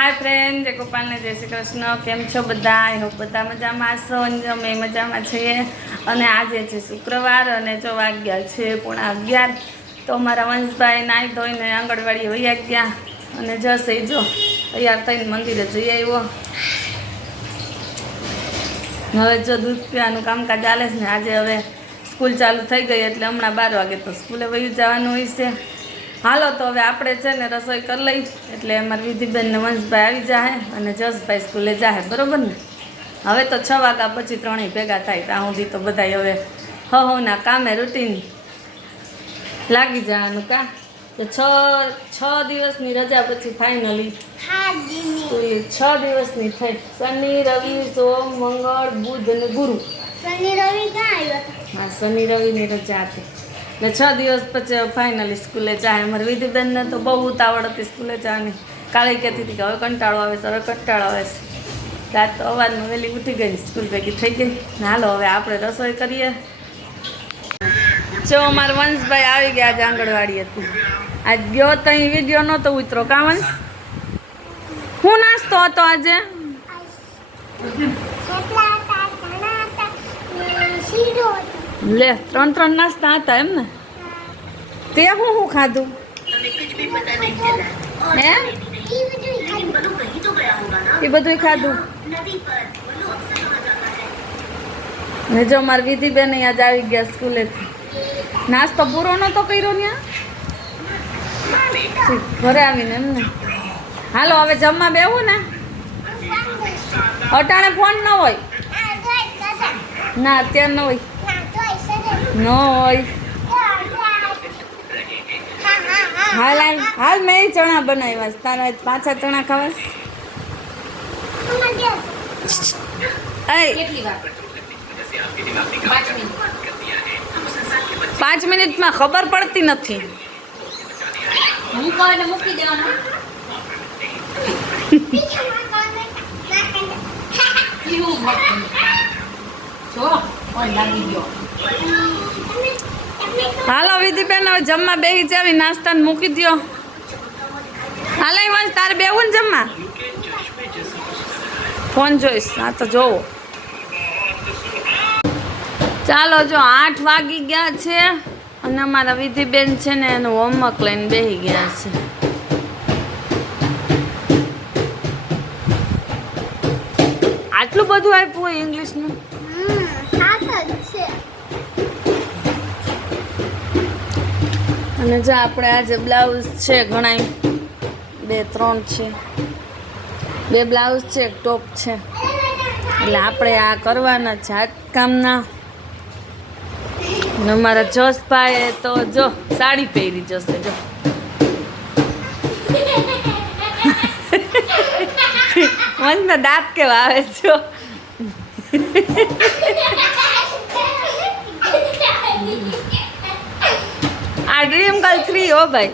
હાય friend, જય ગોપાલને જય શ્રી કૃષ્ણ. કેમ છો બધા? આઈ હોપ બધા મજામાં છો. અમે મજામાં છીએ. અને આજે છે શુક્રવાર અને જો વાગ્યા છે 11:30. તો અમારા વંશભાઈ નાહી ધોઈને આંગણવાડી વયા ગયા અને જશે જો તૈયાર થઈને મંદિરે જઈ આવ્યો. હવે જો દૂધ પીવાનું કામકાજ ચાલે છે ને. આજે હવે સ્કૂલ ચાલુ થઈ ગઈ એટલે હમણાં 12 વાગે તો સ્કૂલે વયું જવાનું હોય છે. હાલો તો હવે આપણે છે ને રસોઈ કરી લઈ એટલે અમારી વિધિબેન ને વંશભાઈ આવી જાય અને જસભાઈ સ્કૂલે જાય, બરોબર ને? હવે તો 6 વાગ્યા પછી ત્રણેય ભેગા થાય ત્યાં સુધી તો બધા હવે હવના કામે રૂટીન લાગી જવાનું. કા તો 6 દિવસની રજા પછી ફાઇનલી 6 દિવસની થઈ. શનિ, રવિ, સોમ, મંગળ, બુધ અને ગુરુ. શનિ રવિ ક્યાં આવ્યો? હા, શનિ રવિની રજા હતી એટલે 6 દિવસ પછી ફાઇનલી સ્કૂલે જાય. અમારી વિધિબેનને તો બહુ ઉતાવળ હતી સ્કૂલે જવાની. કાલે કહેતી હતી કે હવે કંટાળો આવે છે, હવે કંટાળો આવે છે. રાત તો અવારમાં વહેલી ઉઠી ગઈ, સ્કૂલ ભેગી થઈ ગઈ. હાલો હવે આપણે રસોઈ કરીએ. જો અમારા વંશભાઈ આવી ગયા આજે આંગણવાડી હતી. આજ ગયો તો અહીં વિડીયો નહોતો ઉતરો. કા વંશ, શું નાસ્તો હતો આજે? લે 3 નાસ્તા હતા એમ ને? તે શું ખાધું હે? એ બધું ખાધું ને. જો મારી વિધિબેન આજ આવી ગયા સ્કૂલેથી. નાસ્તો પૂરો નહોતો કર્યો ત્યાં ઘરે આવીને એમ ને? હાલો હવે જમવા બેવું ને. અટાણે ફોન ન હોય ના, અત્યારે ન હોય ન હોય. હાલ હાલ હાલ, મેં ચણા બનાવ્યા. તારા પાછા ચણા ખાવાસ? 5 મિનિટમાં ખબર પડતી નથી. મૂકી દેવાનું. હાલો વિધિબેન હવે જમવા બેસી જાવી. નાસ્તાને મૂકી દો. હાલ વંશ તારે બેવું ને જમવા? ફોન જોઈશ. હા તો જોવો. ચાલો જો 8 વાગી ગયા છે અને અમારા વિધિબેન છે ને એનું હોમવર્ક લઈને બેસી ગયા છે. આટલું બધું આપ્યું હોય ઇંગ્લિશનું? અને જો આપણે આજે બ્લાઉઝ છે ઘણા, 2-3 છે. 2 બ્લાઉઝ છે, એક ટોપ છે. એટલે આપણે આ કરવાના છે હાથ કામના. અને અમારા જસભાઈ તો જો સાડી પહેરી જશે. જો મને દાંત કેવા આવે છો. આ ડ્રીમ ગર્લ 3 હો ભાઈ.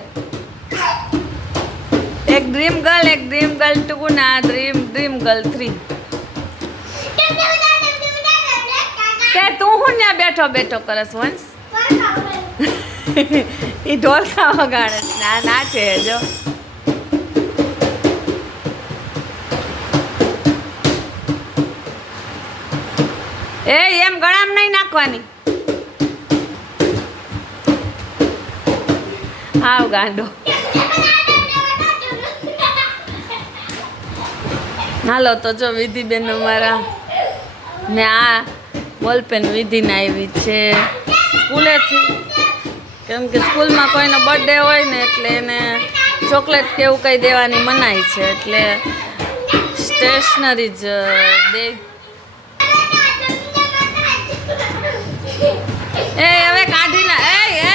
એક ડ્રીમ ગર્લ 2 ને આ ડ્રીમ ગર્લ 3. કે તું હું ત્યાં બેઠો બેઠો કરસ વંશ? એ ઢોલકા વગાડે ના નાચે. જો એ એમ ગળામ નહીં નાખવાની. આવ ગાંડો. હાલો તો જો વિધિબેન અમારા ને આ બોલપેન વિધિને આવી છે સ્કૂલેથી. કેમ કે સ્કૂલમાં કોઈનો બર્થડે હોય ને એટલે એને ચોકલેટ કે એવું કંઈ દેવાની મનાઈ છે. એટલે સ્ટેશનરી જ દે. એ હવે કાઢી ના. એ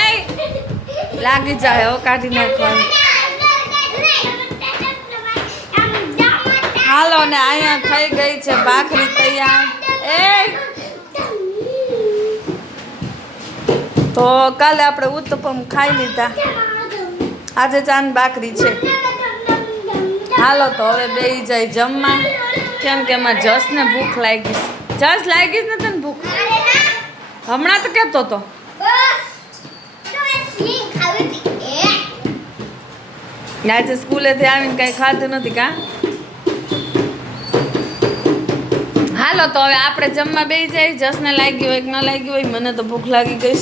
લાગી જાય હવે કાઢી નાખવાનું. હાલો ને અહીંયા થઈ ગઈ છે ભાખરી તૈયાર. તો કાલે આપણે ઉત્તપમ ખાઈ લીધા. આજે ચાંદ ભાખરી છે. હાલો તો હવે બેસી જાય જમવા. કેમ કે એમાં જસને ભૂખ લાગી છે. જસ લાગી જ નથી ને ભૂખ? હમણાં તો કહેતો હતો. આજે સ્કૂલેથી આવીને કાંઈ ખાધું નથી. કા ચાલો તો હવે આપણે જમવા બેસી જાય. જસને લાગી હોય કે ન લાગી હોય, મને તો ભૂખ લાગી ગઈ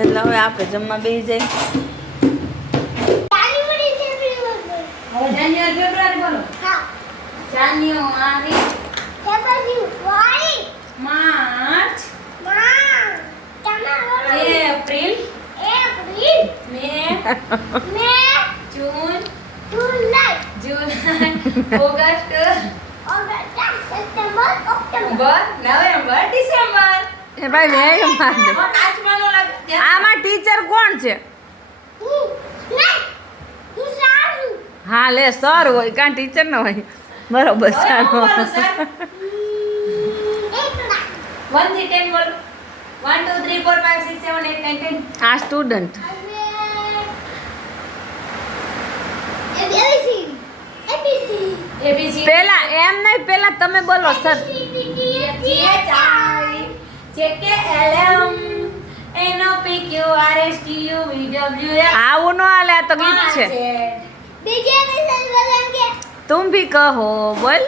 એટલે હવે આપણે જમવા બેસી જાય. જાન્યુઆરી ફેબ્રુઆરી હવે જાન્યુઆરી ફેબ્રુઆરી બોલો. હા January February March April May June July August October November December. એ ભાઈ વેણ માર દે. આમાં ટીચર કોણ છે? હા લે સર હોય કાં ટીચર ન હોય. બરોબર ચાલો 1 થી 10 બોલો 1 2 3 4 5 6 7 8 9 10 આ સ્ટુડન્ટ. ABC પેલા એમ નહીં, પેલા તમે બોલો સર. આવું નો હાલે, આ તો ગીત છે. તુમ ભી કહો બોલ.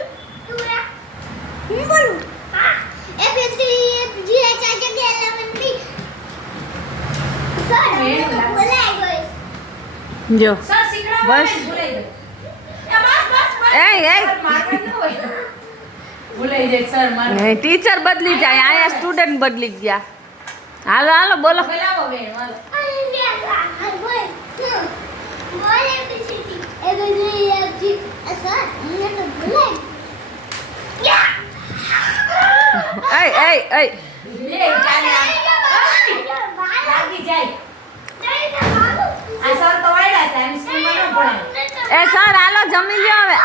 જો બસ. ભૂલાઈ જાય સર માર ટીચર બદલી જાય, અહીંયા સ્ટુડન્ટ બદલી ગયા. હાલો હાલો બોલો. બોલાવો બેન હાલો એય એય એય બે ચાલે લાગી જાય આ સર તો વાયડા છે આની સ્કૂલમાં ન ભણાય એ સર હાલો જમી લ્યો હવે.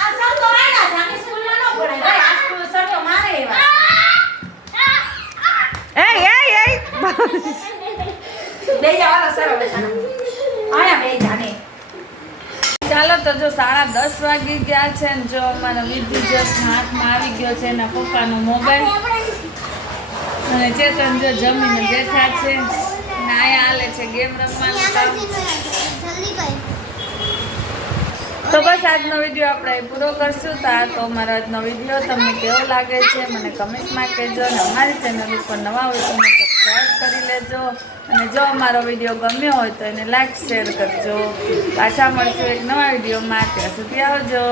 આ સર તો વાયડા છે આની સ્કૂલમાં ન ભણાય ભાઈ આ સ્કૂલ સર તો મારે એવા એય એય એય બે જાવ સર હવે જાને આયા બે જાને ચાલો તો જો 10:30 વાગી ગયા છે ને જો અમારા વિદ્યુ જસ્ટ હાથમાં આવી ગયો છે એના પપ્પાનો મોબાઈલ અને ચેતન જો જમીને બેઠા છે અને આયા હાલે છે ગેમ રમવાનું કામ. તો બસ આજનો વિડીયો આપણે અહીં પૂરો કરશું. તો આ તો અમારો આજનો વિડીયો તમને કેવો લાગે છે મને કમેન્ટમાં કહેજો અને અમારી ચેનલ ઉપર નવા હોય તો મને સબસ્ક્રાઈબ કરી લેજો અને જો અમારો વિડીયો ગમ્યો હોય તો એને લાઈક શેર કરજો. પાછા મળશું એક નવા વિડીયોમાં. ત્યાં સુધી આવજો.